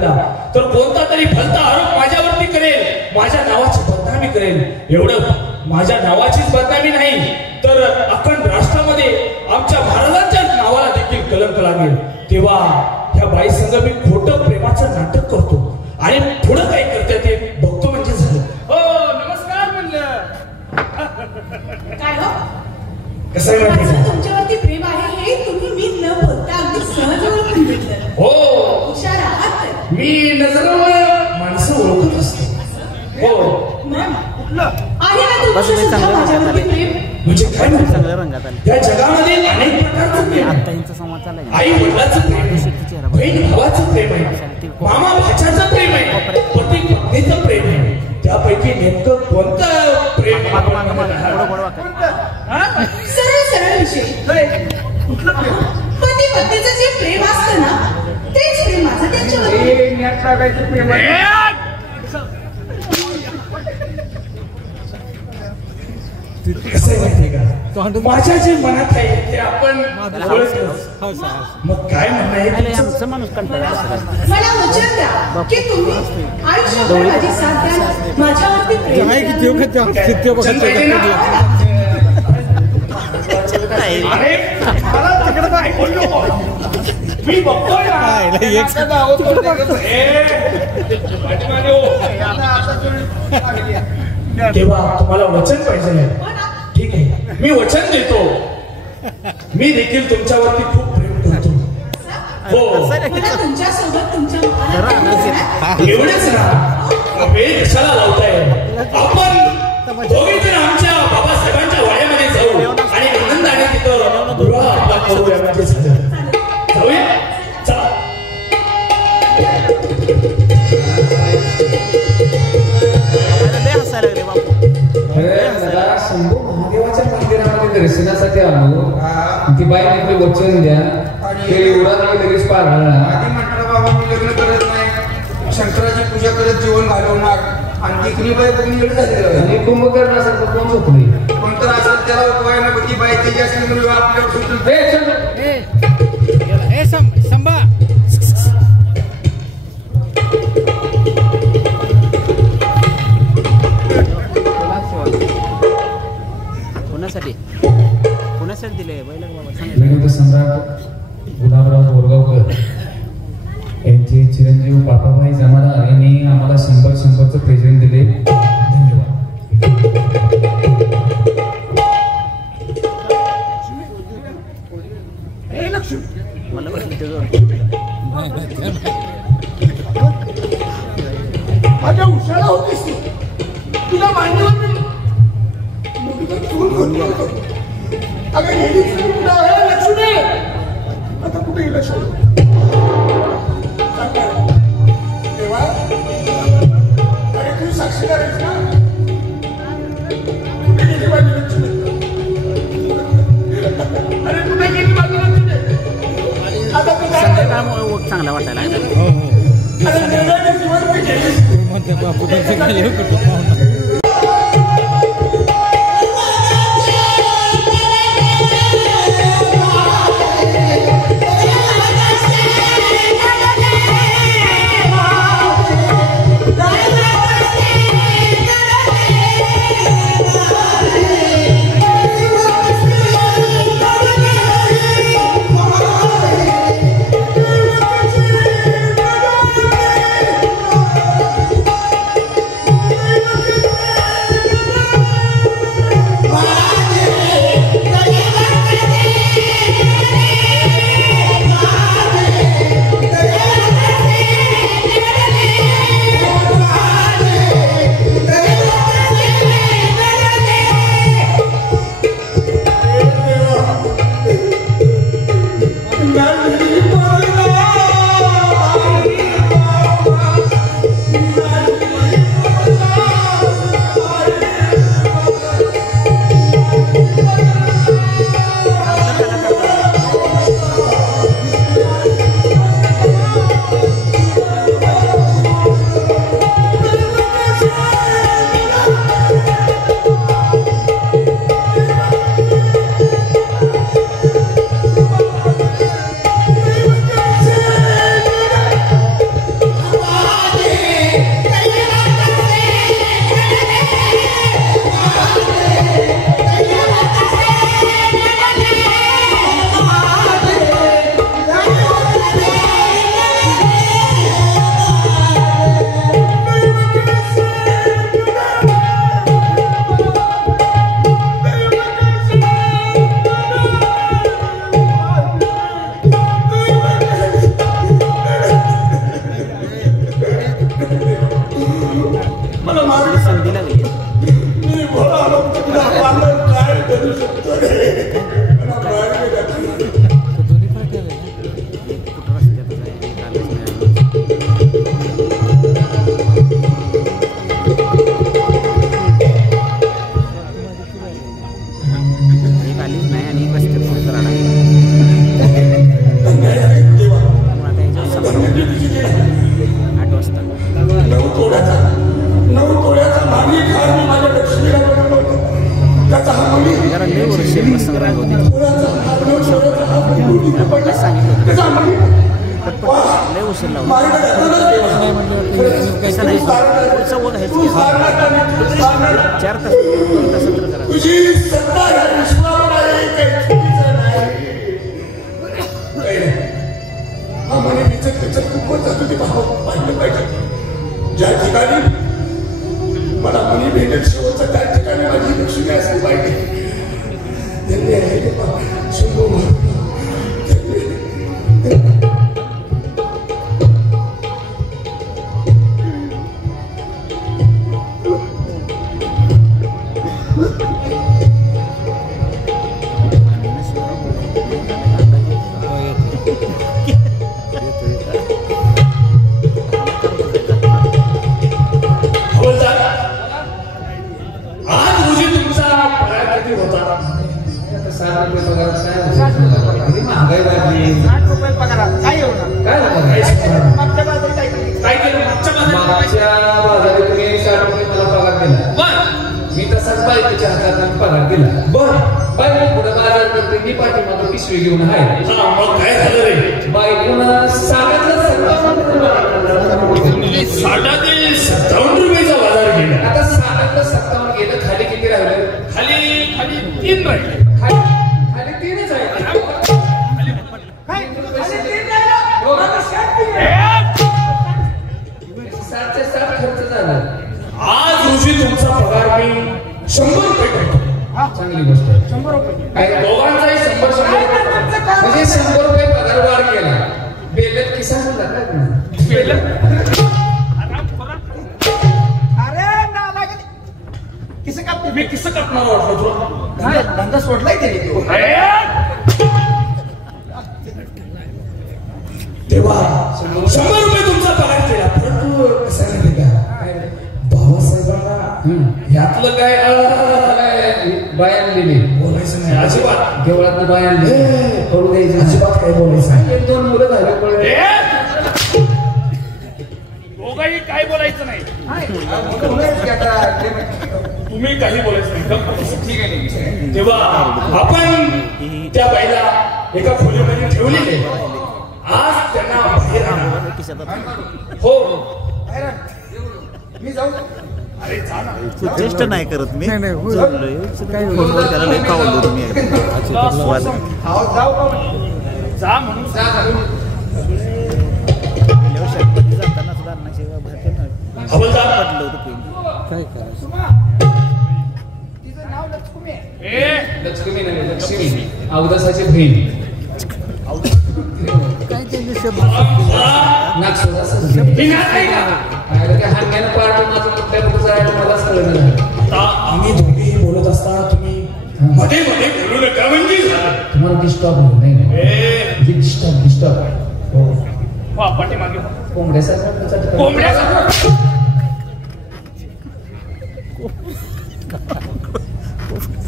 दिला तर कोणता तरी भलता आरोप माझ्यावरती करेल, माझ्या नावाची बदनामी करेल. एवढं माझ्या नावाचीच बदनामी नाही तर अखंड राष्ट्रामध्ये आमच्या महाराजांच्या नावाला देखील कलंक लागेल. तेव्हा ह्या बाई संग मी खोटं प्रेमाचं नाटक करतो आणि पुढं काय करते ते बघतो म्हणजे झालं. हो नमस्कार म्हणलं. काय हो कसं आहे माहिती माझं तुमच्यावरती प्रेम आहे हे तुम्ही मी न बोलता अगदी सहज ओळखून घेतलं. हो हुशार आहात तर. मी नजरेवर माणसं ओळखत असतो. हो आहे ना तुमचं सुद्धा माझ्यावरती प्रेम. म्हणजे काय म्हणतो चांगल्या रंगात आले या जगामध्ये अनेक प्रकारचं प्रेम आहे. आता यांचा संवाद चाललाय आई वडिलाचं प्रेम आहे, बहीण भावाचं प्रेम आहे, मामा भाच्याचं प्रेम आहे, पती पत्नीचं प्रेम आहे. त्यापैकी नेमकं कोणतं प्रेम सरळ सरळ विषय पती पत्नीचं जे प्रेम असतं ना तेच प्रेम माझं त्यांच्यावर. कसं आहे माहितीये का माझ्या जे मनात आहे ते आपण बोलतो. मग काय म्हणणं आहे आमचं माणूस कंटाळा मला वचन द्या की तुम्ही आयुष्यभर माझी साथ द्याल, माझ्यावरती प्रेम अरे मला तिकडे काय बोललो मी बघतोय तेव्हा तुम्हाला वचन पाहिजे. ठीक आहे मी वचन देतो. मी देखील तुमच्यावरती खूप प्रेम करतो. हो तुमच्यासोबत तुमच्या एवढेच ना वेळ कशाला लावताय. आपण दोघे जण आमच्या बाबासाहेबांच्या वाड्यामध्ये जाऊ आणि आनंदाने तिथं विवाह आपला करूया म्हणजे जाऊया. चला शंभू महादेवाच्या मंदिरामध्ये दर्शनासाठी आलो. ती बाई म्हटलं वचन द्या ते एवढा लगेच पार आधी म्हटलं बाबा मी लग्न करत नाही, शंकराची पूजा करत जीवन घालवणार आणि तिकनी बाई बघून वेळ झाली आणि कुंभकर्णासारखं कोण झोपले पण तर असं त्याला उपाय ना ती बाई त्याची असली म्हणून संभा कोणासाठी दिले विनोद सम्राट गुलाबराव बोरगावकर यांचे चिरंजीव बापाभाई जमादार यांनी आम्हाला 100चं प्रेझेंट दिले. धन्यवाद. मला माझ्या उशाला होतीस तुला मांडीवर अगं लक्ष्मी आता कुठे गेलं शोध देवा. अरे तू साक्षीदार आहेस ना. कुठे गेली माझी लक्ष्मी. अरे कुठे गेली माझी लक्ष्मी. आता तू संध्याकाळमुळे चांगला वाटायला सांगितलं लय उशीर लावला कसं नाही पुढचा ओघ आहेच 4 तास तर करा तुझी सत्ता ह्या विश्वावर आहे काही चुकीचं नाही हा म्हणे त्याचं खूपच तुझी भाव पाहिलं पाहिजे ज्या ठिकाणी मला मनी भेटेल शेवटचं त्या ठिकाणी माझी लक्ष्मी असली पाहिजे त्यांनी आहे महागाई वाढली 60 रुपये पगार काय होणार काय मागच्या बाजूला काय केलं मागच्या मागच्या बाजारात तुम्ही 60 रुपये मला पगार दिला बर मी तसाच बायकोच्या हातात पगार दिला बर बायको पुढे बाजार करते मी पाठीमागं पिशवी घेऊन आहे मग काय झालं रे बायकोनं सांगितलं 57 रुपयाचा बाजार गेला आता सांगितलं 57 गेलं खाली किती राहिलं खाली 3 राहिले खाली 3च आहे सातच्या 7 खर्च झाला आज रोजी तुमचा पगार मी 100 रुपये करतो चांगली गोष्ट आहे 100 रुपये काय दोघांचाही 100 म्हणजे 100 रुपये पगार वाढ केला बेलत किसा झाला काय अरे नाला किसं कापते मी किस्सा कापणार वाटलं तुला काय धंदा सोडलाय त्याने तो तेव्हा 100 रुपये तुमचा पगार केला परंतु कसं नाही का बाबासाहेबांना यातलं काय बायान दिली बोलायचं नाही अजिबात देवळात बायान दिली करू द्यायचं अजिबात काय बोलायचं नाही 1-2 मुलं झाले दोघाही काय बोलायचं नाही तुम्ही काही बोलायचं नाही ठीक आहे तेव्हा आपण त्या बाईला एका खोलीमध्ये ठेवलेले आज त्यांना बाहेर आणा. हो मी जाऊ अरे जा ना चेष्टा नाही करत मी चाललोय. फोनवर त्याला लई कावडलो तुम्ही स्वाद. जाऊ का जा म्हणून गेल्या वर्षी गणपती जाताना सुद्धा अण्णाची भारतीय हवलदार पडलं होतं पेन. काय करायचं तिचं नाव लक्ष्मी आहे ए लक्ष्मी नाही लक्ष्मी अवदासाची बहीण काय त्यांचे शब्द नागसोदा ही नाही का त्या हांग्यानं पार्ट माझं कुठल्या कुठं जायला मलाच कळलं नाही आता आम्ही दोघेही बोलत असताना तुम्ही मध्ये मध्ये बोलू नका म्हणजे झालं. तुम्हाला डिस्टर्ब होईल नाही ए डिस्टर्ब हो वा पाठीमागे कोंबड्यासारखं कोंबड्यासारखं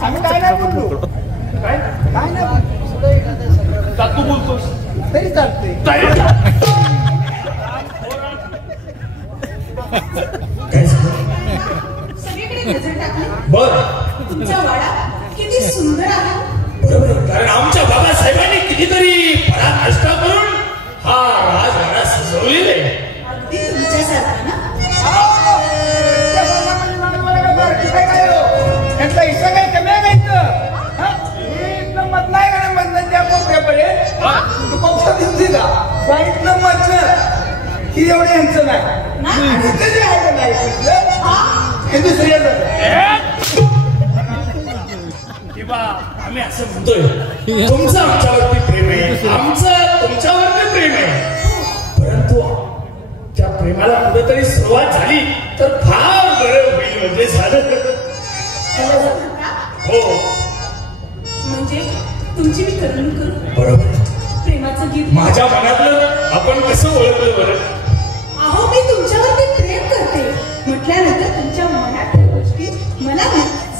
आम्ही काय नाही बोललो काय काय नाही बोललो का तू बोलतोस तरी चालते काय झालं सगळीकडे नजर टाकली बर तुमचा वाडा किती सुंदर आहे बरोबर आहे. कारण आमच्या बाबासाहेबांनी कितीतरी फळा नाश्ता करून हा राजवाडा सजवलेला आहे. अगदी तुमच्यासारखा ना त्यांचा हिस्सा काय कमी आहे घ्यायचं इथनं मधलं आहे का नाही मधलं त्या कोपऱ्याकडे तू कोपऱ्यात दिला इथनं मधलं ही एवढं यांचं नाही आणि इथं जे आहे का नाही इथलं, हे दुसऱ्याचं किंवा आम्ही असं म्हणतोय तुमचं आमच्यावरती प्रेम आहे आमचं तुमच्यावरती प्रेम आहे परंतु त्या प्रेमाला कुठेतरी सुरुवात झाली तर फार बरं होईल म्हणजे झालं हो म्हणजे तुमची मी करणी करू बरोबर प्रेमाचं गीत माझ्या मनातलं आपण कसं ओळखलं बरं अहो मी तुमच्यावरती प्रेम करते म्हटल्यानंतर तुमच्या मनातल्या गोष्टी मला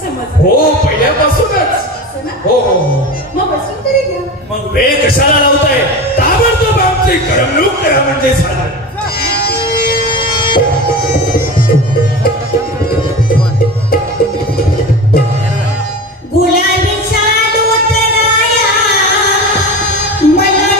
समजतात हो पहिल्यापासूनच असं ना हो हो हो मग बसून तरी घ्या मग वेळ कशाला लावताय ताबडतोब आमची करमणूक करा म्हणजे झालं गुलाबी चालू तराया मला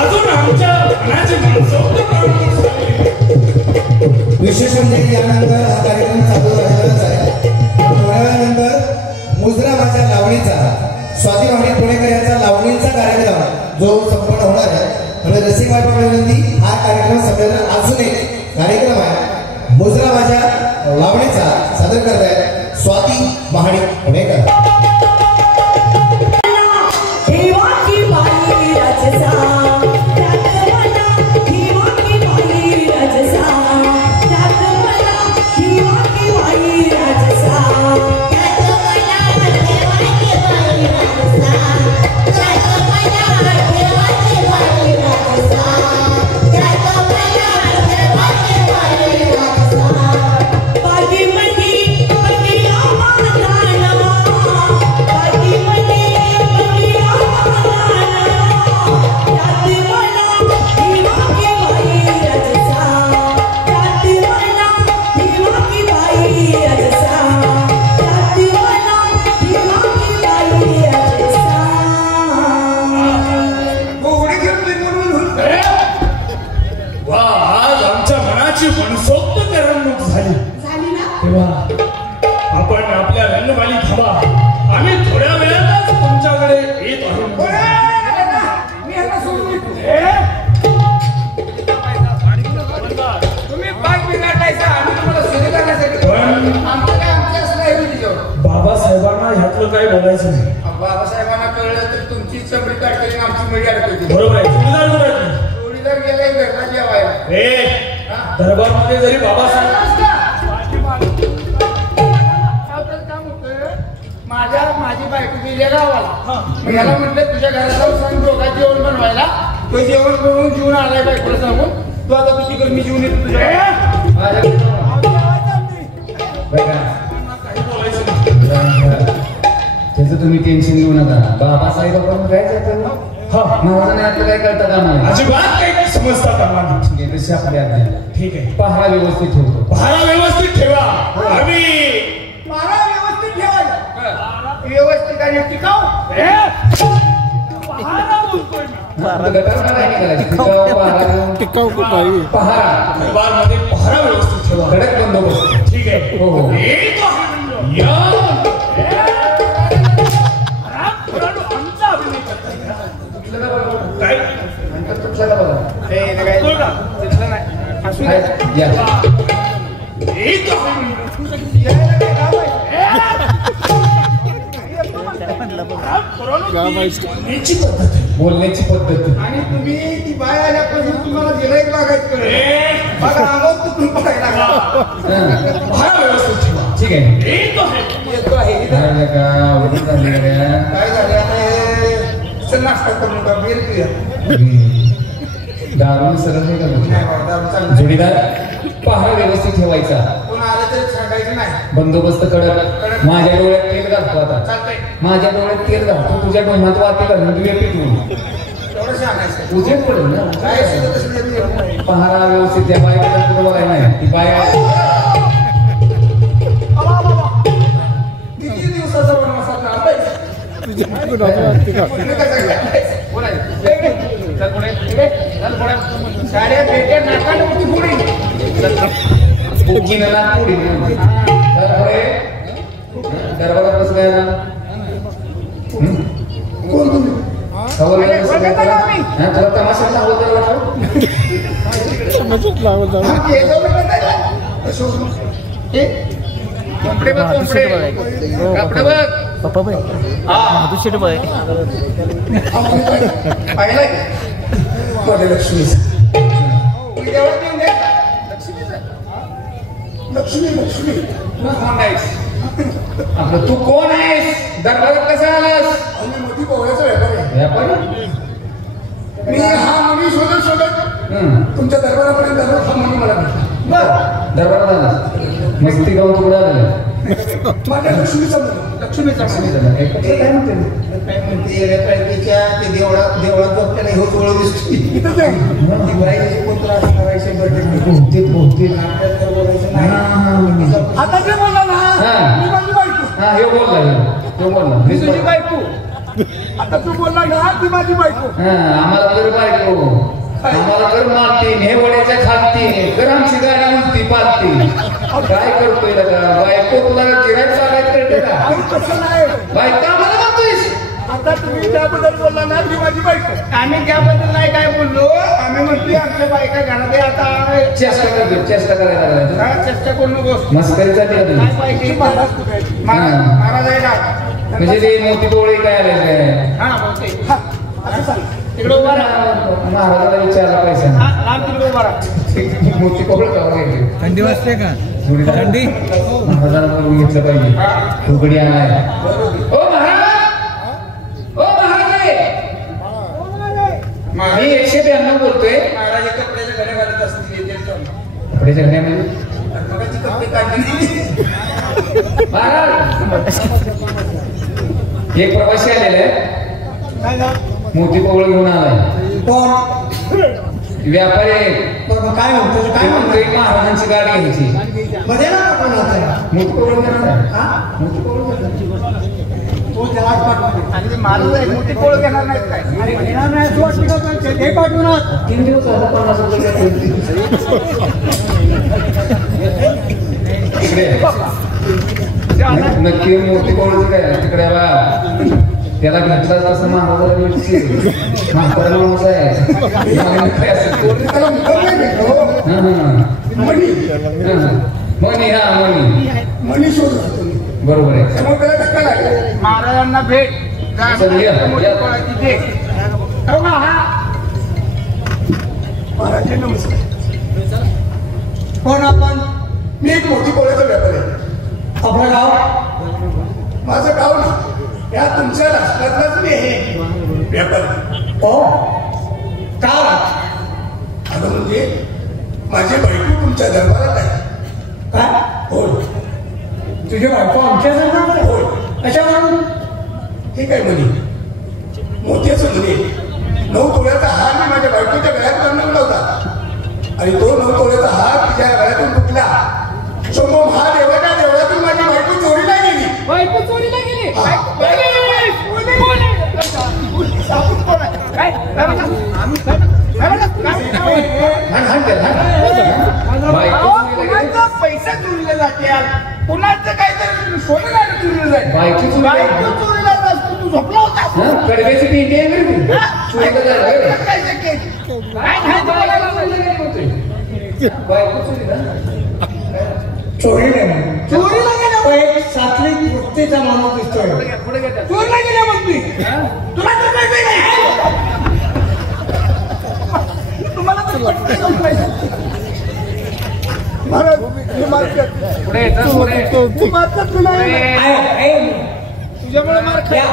अजून आमच्या मनाची मनसोक्त विशेष म्हणजे यानंतर हा कार्यक्रम चालू राहिलाच आहे. थोड्या वेळानंतर मुजरा माझ्या लावणीचा स्वाती वाणी पुणेकर यांचा लावणीचा कार्यक्रम जो संपन्न होणार आहे. म्हणजे रसिक बायपा विनंती, हा कार्यक्रम सगळ्यांना अजून एक कार्यक्रम आहे. मुजरा माझ्या लावणीचा सादर करत आहे स्वाती महाडी पुणेकर. आपण आपल्या रंगमाली थांबा, आम्ही थोड्या वेळातच तुमच्याकडे येत आहोत. तुम्ही बाग बिघाडायचा आणि तुम्हाला सुरू करण्यासाठी बाबासाहेबांना ह्यातलं काही बोलायचं नाही. बाबासाहेबांना कळलं तर तुमची चमडी काढली आमची मडी अडकली. बरोबर आहे. जोडीदार गेलाय घरला जेवायला. दरबारमध्ये जरी बाबासाहेब माझी बायको गेल्या गावाला, याला म्हटलं तुझ्या घरात जाऊन सांग दोघात जेवण बनवायला. तो जेवण बनवून जीवन आलाय बायकोला सांगून, तू आता तुझी कर मी जीवन येतो तुझ्या. त्याचं तुम्ही टेन्शन घेऊ नका. बाबासाहेब आपण काय महाराजांनी आता काय करता का नाही अजिबात काही समजता कामा. जसे आपल्या ठीक आहे. पहारा व्यवस्थित ठेवतो. पहारा व्यवस्थित ठेवा. आम्ही पहारा व्यवस्थित ठेवायला व्यवस्थित आणि टिकाऊ पहारा बोलतोय पहारा दरबारमध्ये पहारा व्यवस्थित ठेवा. कडक बंदोबस्त. ठीक आहे. हो हो. काय बोलण्याची पद्धत. आणि तुम्ही ती बाय आल्यापासून तुम्हाला गिराईक बघायचं बघा अंगात तुटून पडायला ठीक आहे. येतो आहे. काय झाले आता नाश्ता करून का बेर पिया. दारू सरळ नाही का जोडीदार. पहारा व्यवस्थित ठेवायचा. कोण आलं तरी सांगायचं नाही. बंदोबस्त कडक. माझ्या डोळ्यात तेल घालतो आता. चालतंय. माझ्या डोळ्यात तेल घालतो. तुझ्या डोळ्यात वाटे घालून तुझ्या पिटवून एवढं सांगायचं. उजेड पडेल ना. काय सुद्धा तसं नाही. पहारा व्यवस्थित. त्या बायकोला कुठं बघायला नाही. ती बाय किती दिवसाचा वनवासात साड्या पेट्या नाकांवरती पुढे दरबारात कसं काय ना तुला तमाशा कपडे बघ कपडे बघ पप्पा बाई दुसरी बाई पाहिलं लक्ष्मी लक्ष्मी लक्ष्मी आपलं तू कोण आहेस? दरबारात कसा आलास? आम्ही मोठी पोह्याचा व्यापारी. मी हा मनी शोधत शोधत तुमच्या दरबारापर्यंत आलो. हा मनी मला भेटला. बर दरबारात आलास. मस्ती गाऊन तुकडा आला माझ्या लक्ष्मीचा लक्ष्मीचा काय म्हणते काय म्हणते रताळकीच्या ते देवळात झोपल्याला हे ओळख दिसते. ती बाई कोणता करायचे बहुतेक बोलायचं नाही. आता जे बोलला ना हा. मी माझी बायको. हा हे बोलला मी तुझी बायको. आता तू बोलला ना ती माझी बायको. आम्हाला कर बायको, आम्हाला कर मारती, हे वड्याच्या खालती कर आमची गाडी उलटी पालती. काय करतोय लगा बायको, तुला गिरायक चालायचं कळते का? तसं नाही. बायको आम्हाला म्हणतोयस. आता तुम्ही त्याबद्दल बोलला ना ती माझी बायको. आम्ही त्याबद्दल नाही काय बोललो. आम्ही म्हणतोय आमच्या बायका घरात आहे. आता चेष्टा करतो, चेष्टा करायला लागला. काय चेष्टा करू नकोस. मस्करीचा दिला काय पाहिजे महाराज कुठे आहेत? महाराज आहे ना. म्हणजे ते मोठी डोळे काय आले काय? हा बोलते. हा असं सांग. तिकडे उभा राहा. महाराजाला विचारला पैसा. हा लांब तिकडे उभा राहा. मोठी कोवळ कवर गेली. थंडी वाजते का? थंडी महाराजाला बोलून घेतलं पाहिजे. फुगडी आलाय. ओ महाराज, ओ महाराज, मी 192 बोलतोय. महाराज कपड्याच्या घड्या घालत असतील. कपड्याच्या घड्यामध्ये कपडे काढले. महाराज, एक प्रवासी आलेला आहे. मोठी कोवळ घेऊन आलाय. व्यापारी आहे. काय म्हणतो काय म्हणतोय महाराजांची गाडी घ्यायची. मध्ये ना आपण मोठी कोवळ घेणार आहे. मोठी कोवळ तो जहाज पाठवतो. आणि ते महाराज आहे मोठी कोळ घेणार नाहीत काय? घेणार नाही असं वाटतं का पण ते पाठवणार. 3 दिवस झालं 50 रुपये नक्की मोठी कोवळच काय तिकडे त्याला घेतला तसं महाराजाला भेटते. म्हातारा माणूस आहे. मनी, हा मनी, मनी शोध बरोबर आहे. मग त्याला धक्का लागला. महाराजांना भेट. चल, या, या. तिथे हो ना. हा महाराज नमस्कार. कोण आपण? मी एक मोठी कोळ्याचा व्यापारी आहे. आपलं गाव? माझं गाव नाही, या तुमच्या राष्ट्रातलाच मी आहे व्यापारी. हो का? आता म्हणजे माझी बायको तुमच्या दरबारात आहे. काय? होय तुझी बायको आमच्या जवळ? होय. कशा म्हणून? हे काय म्हणे? मोत्याचं म्हणे 9 तोळ्याचा हार मी माझ्या बायकोच्या गळ्यात बांधून होता आणि तो 9 तोळ्याचा हार तिच्या गळ्यातून तुटला. समोर महादेवाच्या देवळातून माझी बायको चोरीला गेली. बायको चोरीला गेली. हा. पैसा चोरीला जाते. कुणाचं काय तर सोनं नाही चोरीला जाते. बायको चोरीला जातो. तू झोपला होता. कडव्याची पेंटी आहे बरं तू. काय शक्य? काय नाही बायको चोरीला चोरीला नाही. चोरीला गेला. एक सात्विक वृत्तीचा माणूस दिसतोय. चोरीला गेला मग मी. तुला तर कळतंय नाही. तुम्हाला तर पटकन नाही. महाराज मी मारतो. पुढे येतात पुढे. तू मारतो तुला. तुझ्यामुळे मार खा.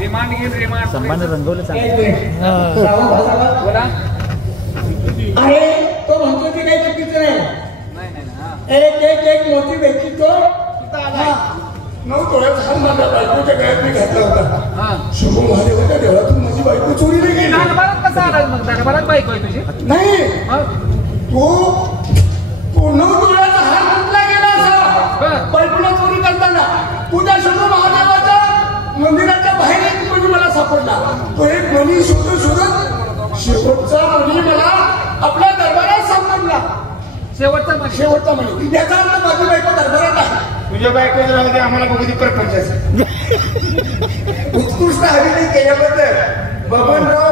रिमांड घेऊन रिमांड. सन्मान रंगवलं बोला. आहे तो म्हणतो की काही चुकीचं नाही. एक मोठी व्यक्ती तो 9 तोळ्याचा हार माझ्या बायकोच्या गळ्यात मी घातला होता. शंभू महादेवाच्या देवळातून माझी बायको चोरीला गेली. दरबारात कसा आला मग? दरबारात बायको आहे तुझी? नाही, तो 9 तोळ्याचा हार तुटला गेला असा बायकोला चोरी करताना तुझ्या शंभू महादेवाच्या मंदिराच्या बाहेर एक मणी मला सापडला. तो एक मणी शोधून शेवटचा मणी मला आपल्या दरबारात सापडला. शेवटचा मणी. याचा अर्थ माझी बायको दरबारात आहे. तुझ्या बायको जर आम्हाला बघू दे प्रपंचाचं. उत्कृष्ट अभिनय केल्याबद्दल बबनराव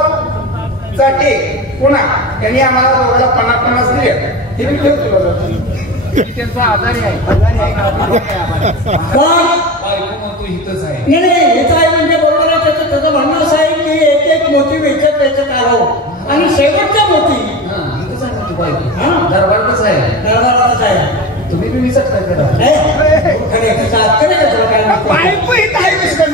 चाटे पुन्हा त्यांनी आम्हाला दोघांना 50-50 दिले. हे मी ठेवतो. त्यांचा आजारी आहे. बायको म्हणतो इथंच आहे. नाही याचा आहे म्हणजे बरोबर आहे. त्याचं म्हणणं असं आहे की एक मोठी वेचत आलो आणि शेवटच्या मोठी इथंच आहे म्हणतो बायको. दरबारच आहे. दरबारातच आहे. तुम्ही बी विचार काय करा. बायको इथं आहे कसं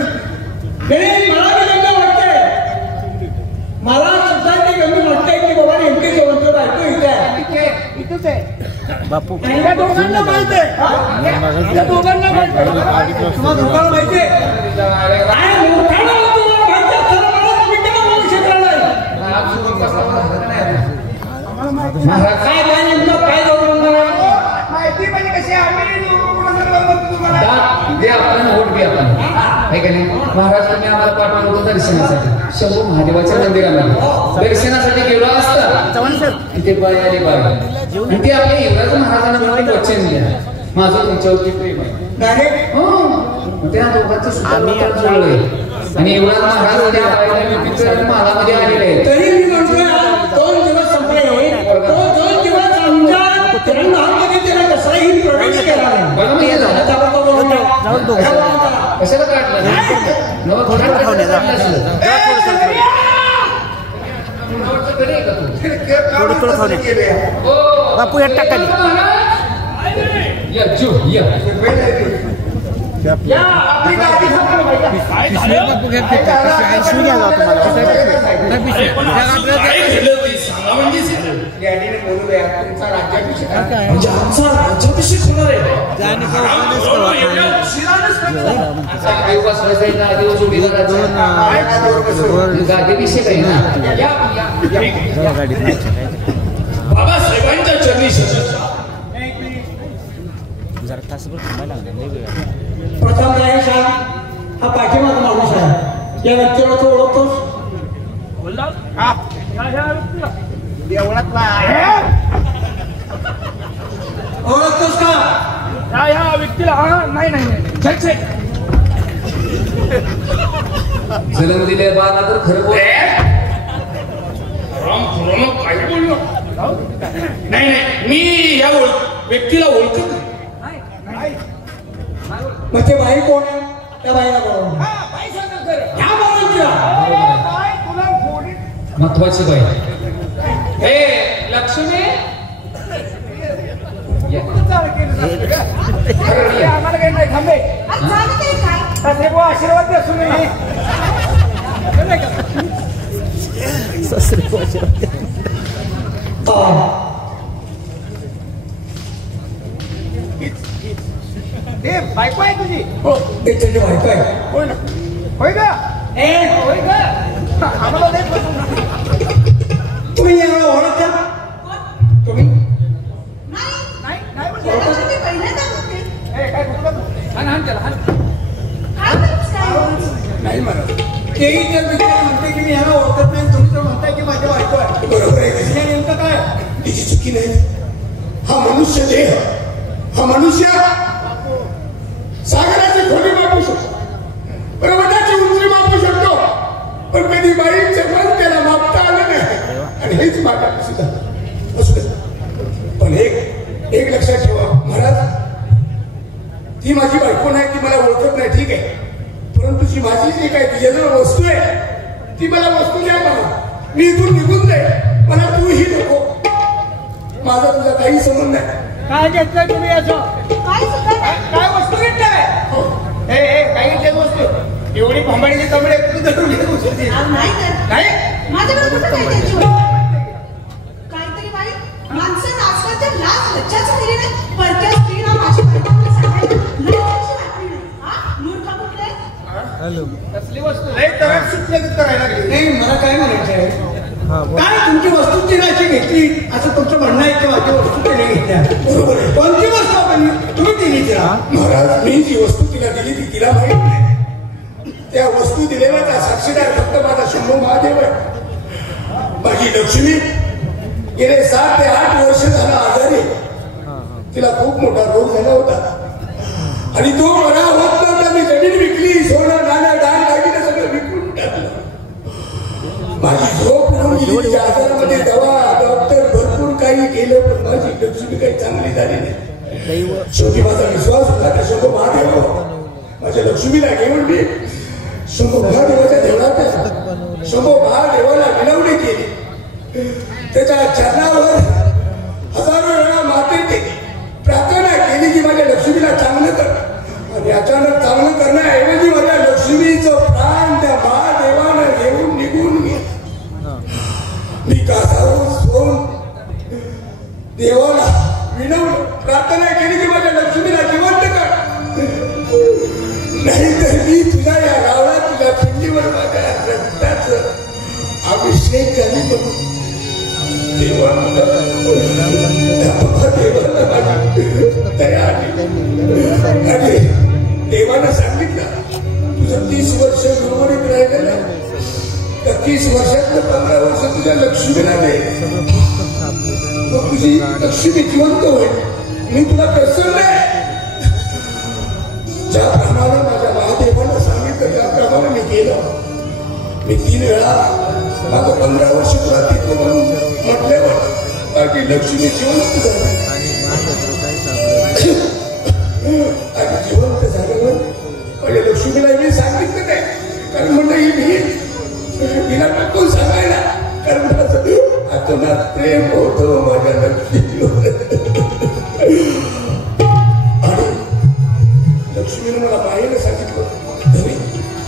मला सुद्धा ती गमी वाटतंय की बाबा नेमकी जेवण बायको इथे आहे. इथंच आहे. बापू या दोघांना माहिती आहे. या दोघांना माहिती आहे. तुम्हाला दोघांना माहिती आहे. मोठ्याला तुम्हाला माहिती आहे. खरं मला तुम्ही केव्हा बोलू शकणार नाही. महाराज काय काय नेमकं काय माहिती म्हणजे कशी आम्ही तुम्हाला दे आपण होट घे आपण. आहे का नाही? महाराज तुम्ही आम्हाला पाठवलं दर्शनासाठी शंभू महादेवाच्या मंदिरामध्ये दर्शनासाठी गेलो असता तिथे बाई आली बाई आणि ते आपल्या युवराज महाराजांना मला वचन द्या माझं तुमच्यावरती प्रेम आहे हो त्या दोघांचं सुद्धा जुळलंय आणि युवराज महाराज त्या बाईला महालामध्ये आलेले आहेत. तरी मी म्हणतोय 2 दिवस संपले तो 2 दिवस आमच्या तरुणांमध्ये त्याला कसाही प्रवेश केला नाही. बघा मग हे झालं कशाला काढलं बापू या टाकाली आपली गाडी बापू घ्या गॅडीने बोलूया तुमचा राज्याभिषेक म्हणजे आमचा राज्याभिषेक होणार आहे. गादीभिषेक आहे ना बाबासाहेबांच्या चरणी शरण. प्रथम गणेश हा पाठीमाग माणूस आहे. या व्यक्तीला तू ओळखतोस? ओळखतोस का या व्यक्तीला? नाही जन्म दिले बाळा तर खरं बोल. काय बोललो? नाही मी या व्यक्तीला ओळखत नाही. मग ते बाई कोण आहे? त्या बाईला बोलव. ह्या बाईला महत्वाची बाई हे लक्ष्मी आम्हाला काही नाही थांबे आशीर्वाद द्या सुने. बायको आहे तुझी? हो त्याची बायको आहे. होय ना? होय का? होय का? आम्हाला तुम्ही याला ओळखता? तुम्ही नाही म्हणत तेही त्या व्यक्तीला म्हणते की मी याला ओळखत नाही. तुम्ही तर म्हणताय की माझ्या बायको आहे. बरोबर आहे. नेमकं काय तिची चुकी नाही. हा मनुष्य देह हा मनुष्य सागराची खोली मापू शकतो, पर्वताची उंची मापू शकतो, पण कधी बाईचं मन त्याला मापता आलं नाही. आणि हेच माटा सुद्धा असू दे. पण एक लक्षात ठेवा महाराज, ती माझी बायको नाही, ती मला ओळखत नाही, ठीक आहे. परंतु ती माझी जी काय तिच्याजवळ वस्तू आहे ती मला वस्तू द्या. मला मी इथून निघून जाईल, मला तूही नको. माझा तुझा काही संबंध नाही. काय घेतलंय तुम्ही असं? काय वस्तू घेतलंय? हे काय घेतली वस्तू? एवढी भांबाडीची कमळे नाही माझ्याकडे कुठं काय त्याची काहीतरी बाई माणसं आजकालच्या लाज लज्जाच केली नाही. परक्या स्त्रीला माझी बायको सांगायला लज्जाची वाटली नाही. मूर्ख कुठले? कसली वस्तू? लय तरच सुटलं करायला लागली. नाही मला काय म्हणायचं आहे, काय तुमची वस्तू तिने अशी घेतली असं तुमचं म्हणणं आहे की माझी वस्तू तिने घेतल्या? बरोबर आहे. कोणती वस्तू आपण तुम्ही दिली तिला? महाराज मी जी वस्तू तिला दिली ती तिला माहित नाही. त्या वस्तू दिलेल्या साक्षीदार फक्त माझा शंभू महादेव आहे. माझी लक्ष्मी गेले 7 ते 8 वर्ष झाला आजारी. तिला खूप मोठा रोग झाला होता आणि तो बरा होत नव्हता. मी जमीन विकली, सोनं नाणं डाळ दागिने सगळं विकून टाकलं. माझी झोप उडून गेली. तिच्या आजारामध्ये दवा डॉक्टर भरपूर काही केलं, पण माझी लक्ष्मी काही चांगली झाली नाही. शेवटी माझा विश्वास होता त्या शंभू महादेव माझ्या लक्ष्मीला घेऊन मी शंभू महादेवाच्या देवळात शंभू महादेवाला विनवणी केली. त्याच्या चरणावर हजारो वेळा माते केली, प्रार्थना केली की माझ्या लक्ष्मीला चांगलं कर. आणि अचानक चांगलं करण्याऐवजी माझ्या लक्ष्मीचं प्राण त्या महादेवानं घेऊन निघून गेलं. मी कासारून देवाला विनवलं, प्रार्थना केली की माझ्या लक्ष्मीला जिवंत कर, नाहीतर मी तुझ्या या गावाला तुझ्या पिंडीवर माझ्या रक्ताचं अभिषेक कधी करू. देवाला दया आली आणि देवानं सांगितलं तुझं 30 वर्ष गुरुवारीत राहिलेलं 30 वर्षातलं 15 वर्ष तुझ्या लक्ष्मीला दे. मग तुझी लक्ष्मी जिवंत होईल. मी तुला प्रसन्न आहे. ज्याप्रमाणे माझ्या महादेवानं सांगितलं त्याप्रमाणे मी केलं. मी 3 वेळा माझं 15 वर्ष तुला देतो म्हणून म्हटल्यावर माझी लक्ष्मी जिवंत झाली. आणि जिवंत झाल्यावर माझ्या लक्ष्मीला मी सांगितलं नाही. कारण म्हणलं ही भीड हिला नको सांगायला. कारण माझं आतोनात प्रेम होतं माझ्या लक्ष्मीवर. आणि लक्ष्मीनं मला मायेनं सांगितलं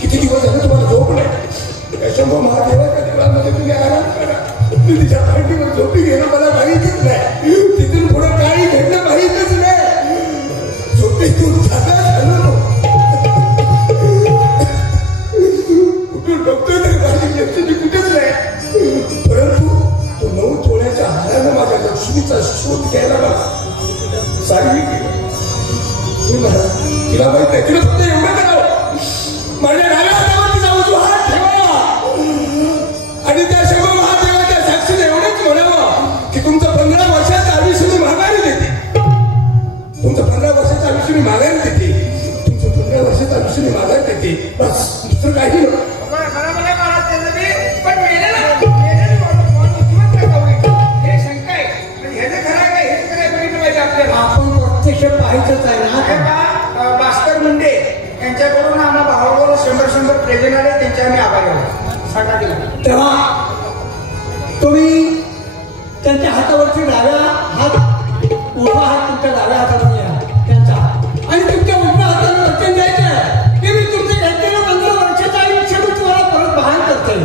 किती दिवस झाले तुम्हाला झोप नाही. शंभर महादेवाच्या देवळामध्ये तुम्ही आराम करा. तुम्ही तिच्या पाठीवर झोपी घेणं मला माहितीच नाही. तिथून पुढे काही घडणं माहितच नाही. झोपेतून जागा झालो कुठून बघतोय तरी माझी लक्ष्मी कुठेच नाही. परंतु तो 9 तोळ्याच्या हारानं माझ्या लक्ष्मीचा शोध घ्यायला मला सांगितलं. तिला माहित आहे. तिला फक्त एवढं करावं माझ्या डाव्या हातावरती जाऊ तू हात ठेवा आणि त्या शंभर महादेवाच्या साक्षीने एवढंच म्हणावं की तुमचं 15 वर्षाचं आयुष्य मी माघारी देते. तुमचं 15 वर्षाचं आयुष्य मी माघारी देते. तुमचं 15 वर्षाचं आयुष्य मी माघारी देते. बस दुसरं काही नको. पण हे शंका आहे. ह्याचं खरं आहे का हेच खरं बघितलं पाहिजे आपल्याला. आपण प्रत्यक्ष पाहायचंच आहे ना. भास्कर मुंडे यांच्याकडून आम्हाला भावावर 100 प्रेझेंट आले. त्यांचे आम्ही आभारी आहोत. तेव्हा तुम्ही त्यांच्या हातावरची डाव्या हात उजवा हात तुमच्या डाव्या हातावर घ्या त्यांचा आणि तुमच्या उजव्या हाताला वचन द्यायचं की मी तुमचं घेतलेलं 15 वर्षाचं आयुष्य मी तुम्हाला परत बहाल करते.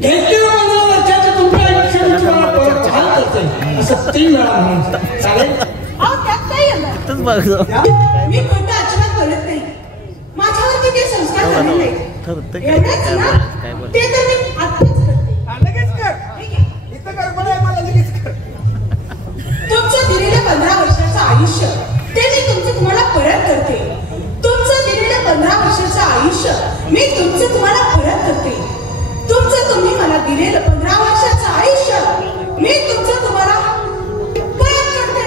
घेतलेलं 15 वर्षाचं तुमचं आयुष्य मी तुम्हाला परत बहाल करते. असं 3 वेळा म्हणायचं. चालेल? त्यात काही मी खोटं अजिबात बोलत नाही. माझ्यावरती ते संस्कार झाले नाही. एवढंच ना ते तर मी आत्ताच करते. लगेच कर. इथं कर. बरं मला लगेच कर. तुमचं दिलेलं 15 वर्षाचं आयुष्य ते मी तुम्हाला परत करते. तुमचं दिलेलं 15 वर्षाचं आयुष्य मी तुम्हाला परत करते. तुम्ही मला दिलेलं 15 वर्षाचं आयुष्य मी तुम्हाला परत करते.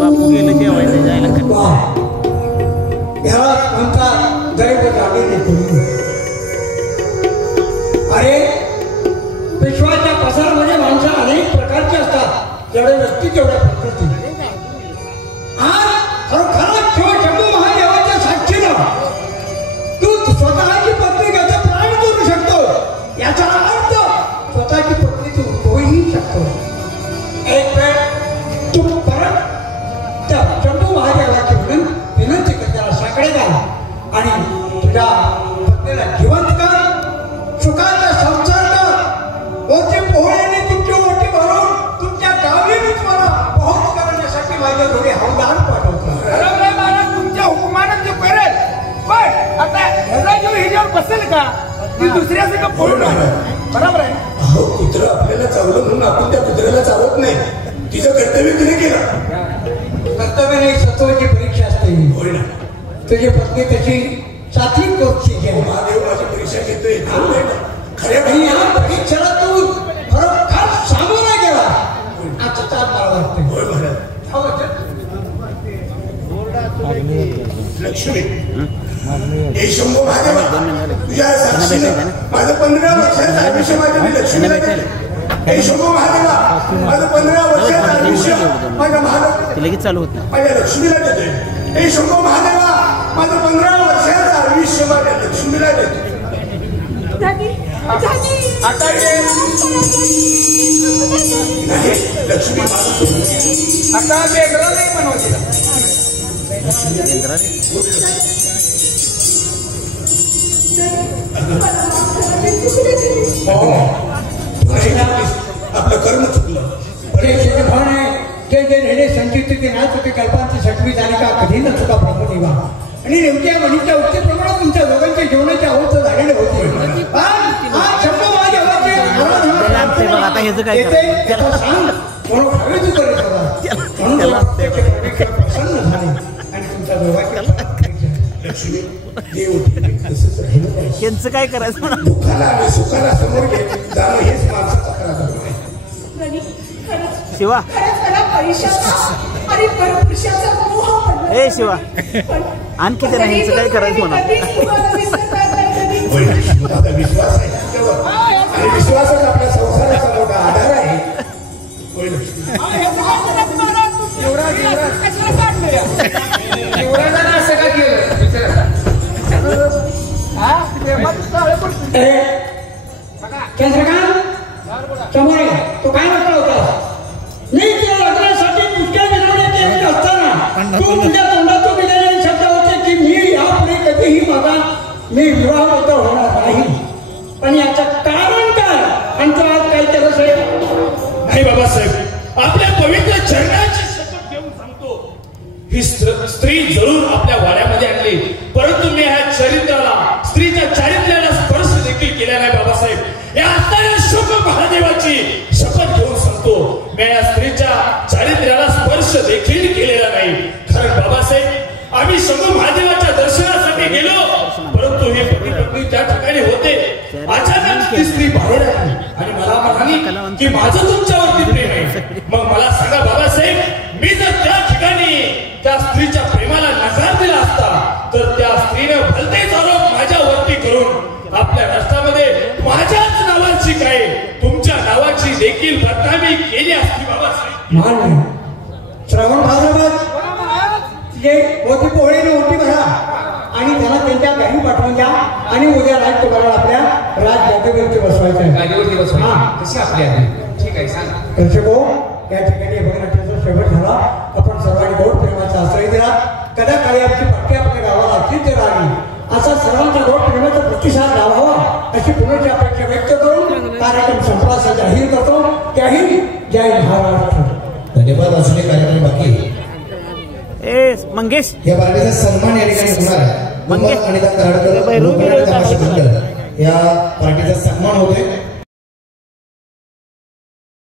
बापू गेलं जेवायला जायला अरे पेशवाच्या पसारामध्ये माणसं अनेक प्रकारची असतात. जेवढे व्यक्ती तेवढ्या प्रकृती. आज खरोखर शंभू महादेवाच्या साक्षीनं तू स्वतःची पत्नी त्याचा प्राण करू शकतो. याचा अर्थ स्वतःची पत्नी तू होऊही शकतो. एक वेळ तू परत त्या शंभू महादेवाची विनंती कर. त्याला साकडे घाल आणि तुझ्या पत्नीला जिवंत कर. सुखाचा संसार कर. ओटी पोहळ्याने तुमची ओटी भरून तुमच्या गावीच मला बहुत करण्यासाठी माझ्या घरी हौदार पाठवतो. तुमच्या हुकुमानं जे करेल. पण आता ह्याचा जीव हिच्यावर बसेल का ती दुसऱ्याचं का पळून बरोबर आहे. अहो कुत्र आपल्याला चावलं म्हणून आपण त्या कुत्र्याला चावत नाही. तिचं कर्तव्य तिने केलं. कर्तव्य नाही सत्वाची परीक्षा असते. होय ना. तुझी पत्नी तशी सात्विक परीक्षा घ्या. महादेव माझी परीक्षा घेतोय. खऱ्या आणि या परीक्षेला तू खरोखर सामोरा गेला आता चार मला वाटते. होय महाराज. लक्ष्मी हे शंभू महादेवा तुझ्या साक्षीनं माझं 15 वर्षाचं आयुष्य माझ्या मी लक्ष्मीला देते. हे शंभू महादेवा माझं 15 वर्षाचं आयुष्य माझ्या महादेव लगेच चालू होत नाही. माझ्या लक्ष्मीला देते. हे शंभू महादेवा माझं 15 वर्षाचं आयुष्य माझ्या लक्ष्मीला देते. आता नाही लक्ष्मी आता वेगळं नाही बनवते. आपलं कर्म चुकलं. जे रेडे संचित ते नाच होते कल्पांची सटवी झाली का कधी न चुका प्रभू निवा आणि नेमक्या म्हणीच्या उक्तीप्रमाणे तुमच्या दोघांच्या जीवनाच्या अवस्था झालेले ह्याचं काय येते त्याला सांग म्हणून हवे तू करीत होता म्हणून तुला प्रत्येक परीक्षा प्रसन्न झाली आणि तुमच्या दोघांची लक्ष्मी देव तसंच राहिलं पाहिजे. यांचं काय करायचं म्हणा दुःखाला आणि सुखाला समोर घेत जाणं हेच माणसाचा खरा धर्म आहे. गणी, खरंच शिवा खरंच मला पैशाचा आणि परपुरुषाचा मोह पडला. ए शिवा पण आणखी त्याला ह्यांचं काय करायचं म्हणा कधीच तुम्हाला विसरणार नाही, कधीच. होय, माझा विश्वास आहे तुझ्यावर आणि विश्वासच आपल्या संसाराचा मोठा आधार आहे. होय लक्ष्मी. युवराजानं असं का केलं विचारा. चंद्रकांत समोर ये. तो काय म्हटलं होता मी तुला लग्नासाठी पुष्कळ विनवण्या केली असताना तू तुझ्या तोंडातून दिलेले शब्द होते की मी यापुढे कधीही माझा मी विवाहबद्ध होणार नाही. पण याचं कारण काय आणि तो आज काय केलं साहेब? नाही बाबासाहेब, आपल्या पवित्र चरणाची शपथ घेऊन सांगतो, ही स्त्री जरूर आपल्या वाड्यामध्ये आणली, परंतु मी ह्या चरित्राला स्त्रीच्या चारित्र्याला स्पर्श देखील केला नाही बाबासाहेब. या असणाऱ्या शुभ महादेवाची शपथ घेऊन सांगतो, मी या स्त्रीच्या चारित्र्याला स्पर्श देखील केलेला नाही. कारण बाबासाहेब, आम्ही शंभू महादेवाच्या दर्शनासाठी गेलो, परंतु हे पती पत्नी त्या ठिकाणी होते. अचानक ती स्त्री बाहेर आली आणि मला म्हणाली की माझं तुमच्यावरती प्रेम आहे. मग मला सांगा बाबासाहेब, मी जर त्या ठिकाणी त्या स्त्रीच्या प्रेमाला नकार दिला असता तर त्या स्त्रीने भलतेच आरोप माझ्यावरती करून आपल्या राष्ट्रामध्ये माझ्याच नावाची काय तुमच्या नावाची देखील बदनामी केली असती बाबासाहेब. मान नाही. श्रावण भाद्रपद जे मोठी पोहळीने ओटी भरा आणि त्यांना त्यांच्या घरी पाठवून द्या आणि उद्या राजकुमाराला आपल्या राजगादीवरती बसवायचं आहे. गादीवरती बसवा कशी आपली आधी ठीक आहे सांग. दर्शको, या ठिकाणी भगनाट्याचा शेवट झाला. आपण सर्वांनी गोड प्रेमाचा आश्रय दिला. कदा काळी आमची पट्टी आपल्या गावाला अतिथ्य राहिली. असा सर्वांचा गोड प्रेमाचा प्रतिसाद लावावा अशी पुण्याची अपेक्षा व्यक्त करून कार्यक्रम संपला जाहीर करतो. त्याही जय महाराष्ट्र. धन्यवाद. अजून एक कार्यक्रम बाकी आहे. ए मंगेश या पार्टीचा सन्मान या ठिकाणी होणार आहे. मंगेश. आणि या पार्टीचा सन्मान होते.